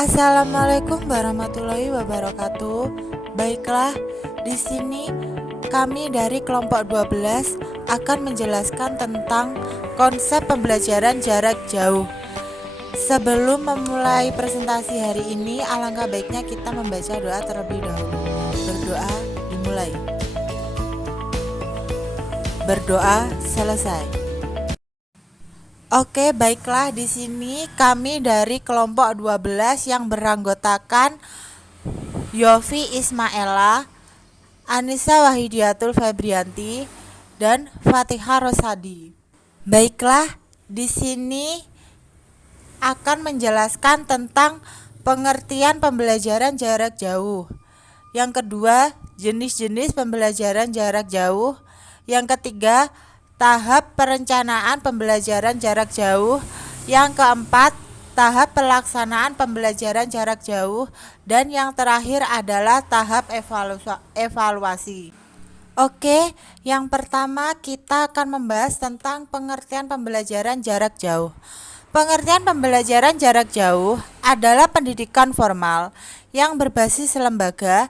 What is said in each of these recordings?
Assalamualaikum warahmatullahi wabarakatuh. Baiklah, di sini kami dari kelompok 12 akan menjelaskan tentang konsep pembelajaran jarak jauh. Sebelum memulai presentasi hari ini, alangkah baiknya kita membaca doa terlebih dahulu. Berdoa dimulai. Berdoa selesai. Oke, baiklah, di sini kami dari kelompok 12 yang beranggotakan Yofi Ismaela, Anissa Wahidiatul Febrianti, dan Fatihah Rosadi. Baiklah, di sini akan menjelaskan tentang pengertian pembelajaran jarak jauh. Yang kedua, jenis-jenis pembelajaran jarak jauh. Yang ketiga, tahap perencanaan pembelajaran jarak jauh. Yang keempat, tahap pelaksanaan pembelajaran jarak jauh. Dan yang terakhir adalah tahap evaluasi. Oke, yang pertama kita akan membahas tentang pengertian pembelajaran jarak jauh. Pengertian pembelajaran jarak jauh adalah pendidikan formal yang berbasis lembaga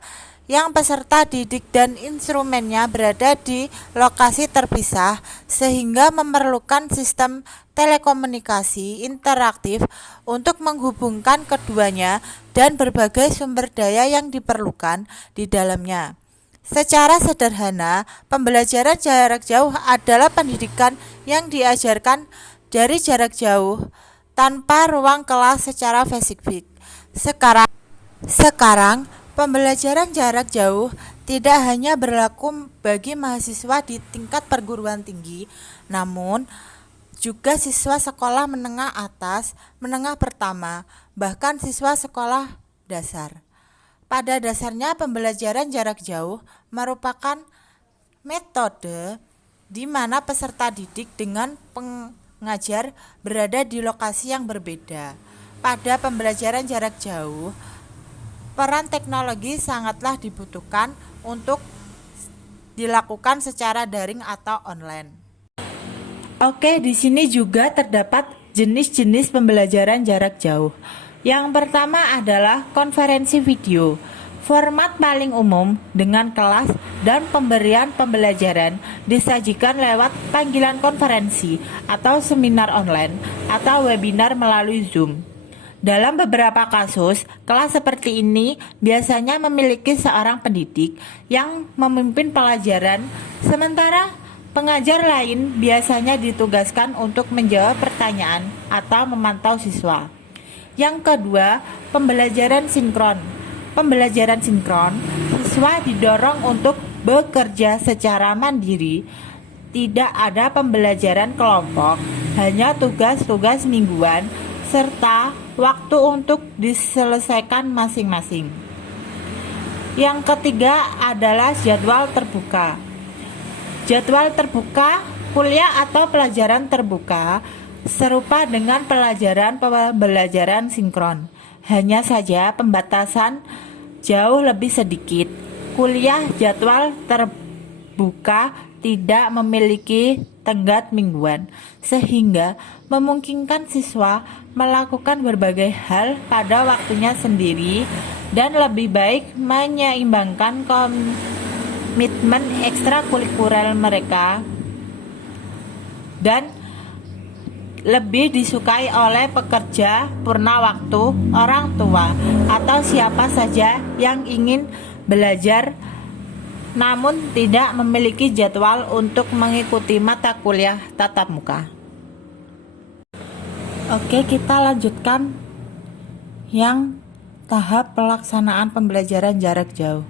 yang peserta didik dan instrumennya berada di lokasi terpisah sehingga memerlukan sistem telekomunikasi interaktif untuk menghubungkan keduanya dan berbagai sumber daya yang diperlukan di dalamnya. Secara sederhana, pembelajaran jarak jauh adalah pendidikan yang diajarkan dari jarak jauh tanpa ruang kelas secara fisik. Sekarang pembelajaran jarak jauh tidak hanya berlaku bagi mahasiswa di tingkat perguruan tinggi, namun juga siswa sekolah menengah atas, menengah pertama, bahkan siswa sekolah dasar. Pada dasarnya pembelajaran jarak jauh merupakan metode di mana peserta didik dengan pengajar berada di lokasi yang berbeda. Pada pembelajaran jarak jauh, peran teknologi sangatlah dibutuhkan untuk dilakukan secara daring atau online. Oke, di sini juga terdapat jenis-jenis pembelajaran jarak jauh. Yang pertama adalah konferensi video. Format paling umum dengan kelas dan pemberian pembelajaran disajikan lewat panggilan konferensi atau seminar online atau webinar melalui Zoom. Dalam beberapa kasus, kelas seperti ini biasanya memiliki seorang pendidik yang memimpin pelajaran, sementara pengajar lain biasanya ditugaskan untuk menjawab pertanyaan atau memantau siswa. Yang kedua, pembelajaran sinkron. Pembelajaran sinkron, siswa didorong untuk bekerja secara mandiri. Tidak ada pembelajaran kelompok, hanya tugas-tugas mingguan serta waktu untuk diselesaikan masing-masing. Yang ketiga adalah jadwal terbuka. Jadwal terbuka, kuliah atau pelajaran terbuka serupa dengan pembelajaran sinkron. Hanya saja pembatasan jauh lebih sedikit. Kuliah jadwal terbuka tidak memiliki tenggat mingguan, sehingga memungkinkan siswa melakukan berbagai hal pada waktunya sendiri dan lebih baik menyeimbangkan komitmen ekstrakurikuler mereka dan lebih disukai oleh pekerja purna waktu, orang tua, atau siapa saja yang ingin belajar namun tidak memiliki jadwal untuk mengikuti mata kuliah tatap muka. Oke, kita lanjutkan yang tahap pelaksanaan pembelajaran jarak jauh.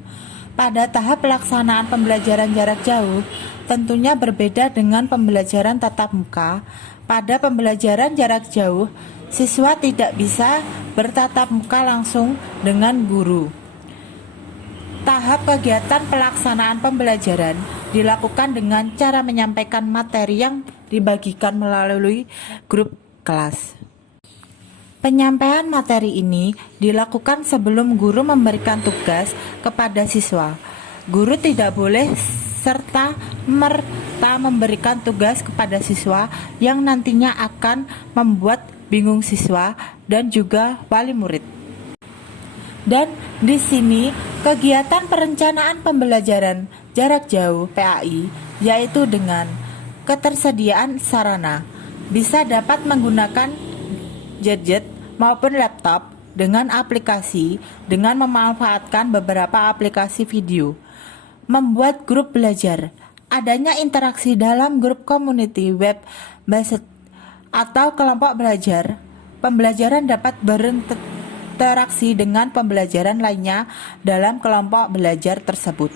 Pada tahap pelaksanaan pembelajaran jarak jauh, tentunya berbeda dengan pembelajaran tatap muka. Pada pembelajaran jarak jauh, siswa tidak bisa bertatap muka langsung dengan guru. Tahap kegiatan pelaksanaan pembelajaran dilakukan dengan cara menyampaikan materi yang dibagikan melalui grup kelas. Penyampaian materi ini dilakukan sebelum guru memberikan tugas kepada siswa. Guru tidak boleh serta-merta memberikan tugas kepada siswa yang nantinya akan membuat bingung siswa dan juga wali murid. Dan di sini kegiatan perencanaan pembelajaran jarak jauh PAI yaitu dengan ketersediaan sarana bisa dapat menggunakan gadget maupun laptop dengan aplikasi dengan memanfaatkan beberapa aplikasi video, membuat grup belajar, adanya interaksi dalam grup community web based atau kelompok belajar. Pembelajaran dapat berinteraksi dengan pembelajaran lainnya dalam kelompok belajar tersebut.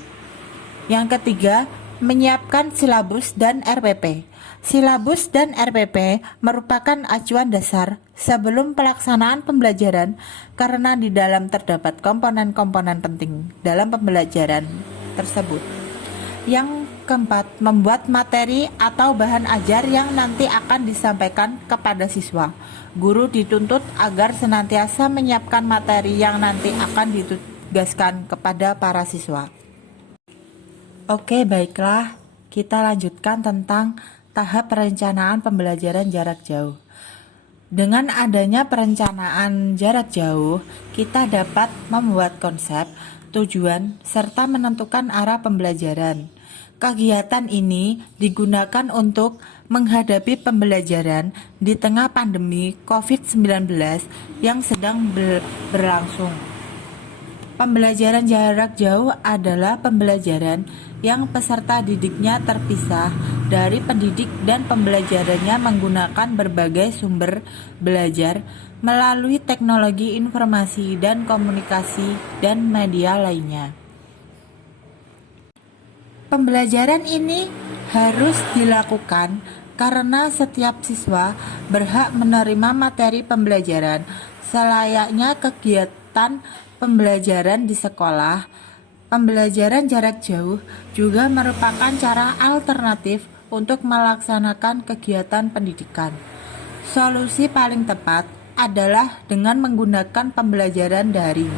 Yang ketiga, menyiapkan silabus dan RPP. Silabus dan RPP merupakan acuan dasar sebelum pelaksanaan pembelajaran karena di dalam terdapat komponen-komponen penting dalam pembelajaran tersebut. Yang keempat, membuat materi atau bahan ajar yang nanti akan disampaikan kepada siswa. Guru dituntut agar senantiasa menyiapkan materi yang nanti akan ditugaskan kepada para siswa. Oke, baiklah, kita lanjutkan tentang tahap perencanaan pembelajaran jarak jauh. Dengan adanya perencanaan jarak jauh, kita dapat membuat konsep, tujuan, serta menentukan arah pembelajaran. Kegiatan ini digunakan untuk menghadapi pembelajaran di tengah pandemi COVID-19 yang sedang berlangsung. Pembelajaran jarak jauh adalah pembelajaran yang peserta didiknya terpisah dari pendidik dan pembelajarannya menggunakan berbagai sumber belajar melalui teknologi informasi dan komunikasi dan media lainnya. Pembelajaran ini harus dilakukan karena setiap siswa berhak menerima materi pembelajaran selayaknya kegiatan pembelajaran di sekolah. Pembelajaran jarak jauh juga merupakan cara alternatif untuk melaksanakan kegiatan pendidikan. Solusi paling tepat adalah dengan menggunakan pembelajaran daring.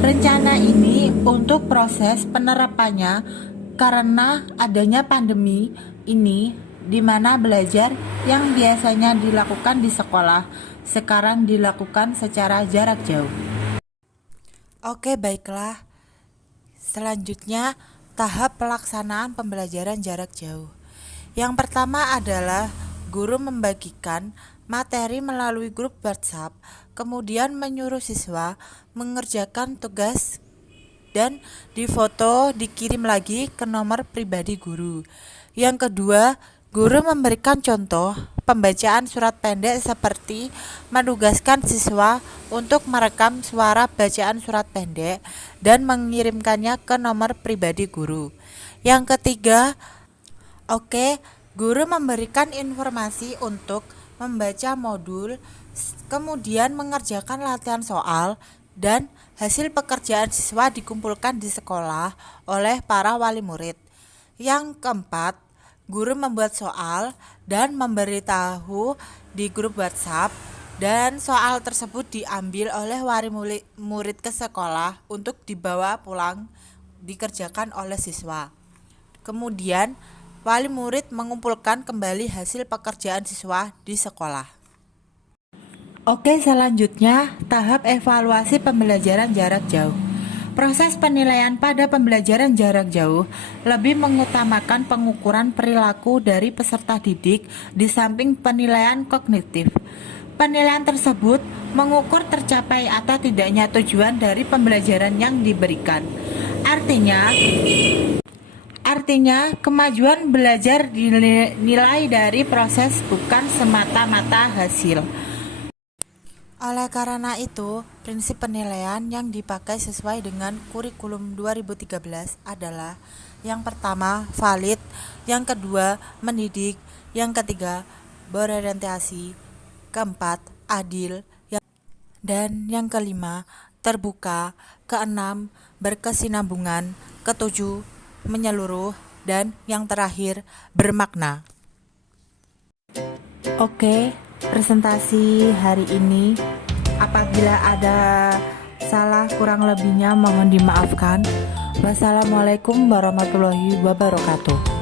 Rencana ini untuk proses penerapannya karena adanya pandemi ini di mana belajar yang biasanya dilakukan di sekolah sekarang dilakukan secara jarak jauh. Oke, baiklah. Selanjutnya, tahap pelaksanaan pembelajaran jarak jauh. Yang pertama adalah guru membagikan materi melalui grup WhatsApp, kemudian menyuruh siswa mengerjakan tugas dan difoto dikirim lagi ke nomor pribadi guru. Yang kedua, guru memberikan contoh pembacaan surat pendek seperti menugaskan siswa untuk merekam suara bacaan surat pendek dan mengirimkannya ke nomor pribadi guru. Yang ketiga, guru memberikan informasi untuk membaca modul, kemudian mengerjakan latihan soal, dan hasil pekerjaan siswa dikumpulkan di sekolah oleh para wali murid. Yang keempat, guru membuat soal dan memberitahu di grup WhatsApp, dan soal tersebut diambil oleh wali murid ke sekolah untuk dibawa pulang dikerjakan oleh siswa. Kemudian wali murid mengumpulkan kembali hasil pekerjaan siswa di sekolah. Oke, selanjutnya tahap evaluasi pembelajaran jarak jauh. Proses penilaian pada pembelajaran jarak jauh lebih mengutamakan pengukuran perilaku dari peserta didik di samping penilaian kognitif. Penilaian tersebut mengukur tercapai atau tidaknya tujuan dari pembelajaran yang diberikan. Artinya, kemajuan belajar dinilai dari proses bukan semata-mata hasil. Oleh karena itu, prinsip penilaian yang dipakai sesuai dengan kurikulum 2013 adalah: yang pertama, valid; yang kedua, mendidik; yang ketiga, berorientasi; keempat, adil; dan yang kelima, terbuka; keenam, berkesinambungan; ketujuh, menyeluruh; dan yang terakhir, bermakna. Oke, presentasi hari ini apabila ada salah kurang lebihnya mohon dimaafkan. Wassalamualaikum warahmatullahi wabarakatuh.